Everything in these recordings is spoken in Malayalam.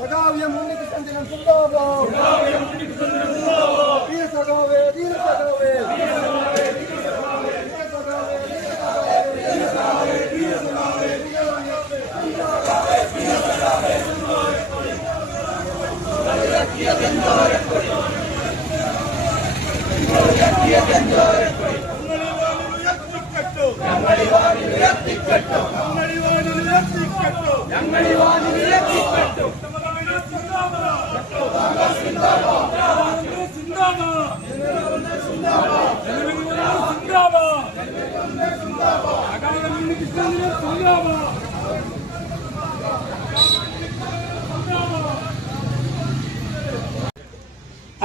സഖാവ്യം ഉണ്ണികൃഷ്ണൻ സിന്ദാബാദ്. വീര സഖാവേ, വീര സഖാവേ,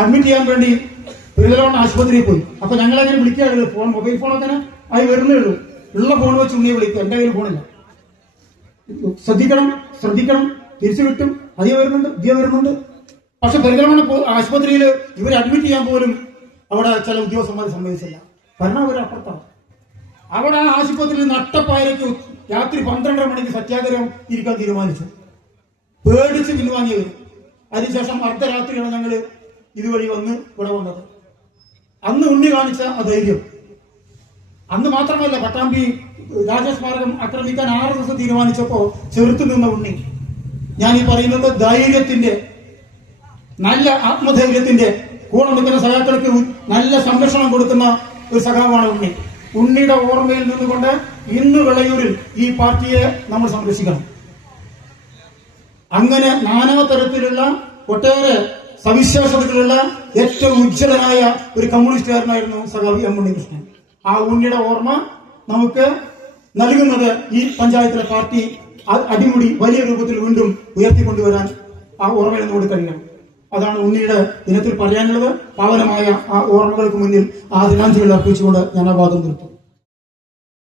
അഡ്മിറ്റ് ചെയ്യാൻ വേണ്ടി പെരിന്തൽമണ്ണ ആശുപത്രിയിൽ പോയി. അപ്പൊ ഞങ്ങളങ്ങനെ വിളിക്കാറുള്ളൂ. ഫോൺ, മൊബൈൽ ഫോണൊക്കെ ആയി വരുന്നേ ഉള്ളൂ. ഉള്ള ഫോൺ വെച്ച് ഉണ്ണിയെ വിളിക്കും. എന്റെ കയ്യിൽ ഫോണില്ല. ശ്രദ്ധിക്കണം, തിരിച്ചു കിട്ടും. അതിയ വരുന്നുണ്ട്. പക്ഷെ പെരിന്തൽമണ്ണ ആശുപത്രിയിൽ ഇവരെ അഡ്മിറ്റ് ചെയ്യാൻ പോലും അവിടെ ചില ഉദ്യോഗസ്ഥന്മാർ സമ്മതിച്ചില്ല. ഭരണം ഒരു അപ്പുറത്താണ്. അവിടെ ആ ആശുപത്രിയിൽ നട്ടപ്പായയ്ക്ക് രാത്രി 12:30 മണിക്ക് സത്യാഗ്രഹം ഇരിക്കാൻ തീരുമാനിച്ചു. പേടിച്ച് പിൻവാങ്ങിയത്. അതിനുശേഷം അർദ്ധരാത്രിയാണ് ഞങ്ങൾ ഇതുവഴി ഇവിടെ വന്നത്. അന്ന് ഉണ്ണി കാണിച്ച ആ ധൈര്യം. അന്ന് മാത്രമല്ല, പട്ടാമ്പി രാജസ്മാരകം ആക്രമിക്കാൻ RSS തീരുമാനിച്ചപ്പോ ചെറുത്തു നിന്ന ഉണ്ണി. ഞാൻ ഈ പറയുന്നത് ധൈര്യത്തിന്റെ, നല്ല ആത്മധൈര്യത്തിന്റെ, കൂടെ നിൽക്കുന്ന സഖാക്കൾക്ക് നല്ല സംരക്ഷണം കൊടുക്കുന്ന ഒരു സഖാവാണ് ഉണ്ണി. ഉണ്ണിയുടെ ഓർമ്മയിൽ നിന്നുകൊണ്ട് ഇന്ന് വിളയൂരിൽ ഈ പാർട്ടിയെ നമ്മൾ സംരക്ഷിക്കണം. അങ്ങനെ നാനാതരത്തിലുള്ള ഒട്ടേറെ സവിശേഷതകളുള്ള ഏറ്റവും ഉജ്ജ്വലനായ ഒരു കമ്മ്യൂണിസ്റ്റുകാരനായിരുന്നു സഖാവ് എം ഉണ്ണികൃഷ്ണൻ. ആ ഉണ്ണിയുടെ ഓർമ്മ നമുക്ക് നൽകുന്നത് ഈ പഞ്ചായത്തിലെ പാർട്ടി അടിമുടി വലിയ രൂപത്തിൽ വീണ്ടും ഉയർത്തിക്കൊണ്ടുവരാൻ ആ ഓർമ്മയിൽ നിന്നുകൊണ്ട് കഴിയണം. അതാണ് ഉണ്ണിയുടെ ദിനത്തിൽ പറയാനുള്ളത്. പാവനമായ ആ ഓർമ്മകൾക്ക് മുന്നിൽ ആ ദിനാഞ്ജലി അർപ്പിച്ചുകൊണ്ട് ഞാൻ ആ വാദം നിർത്തും.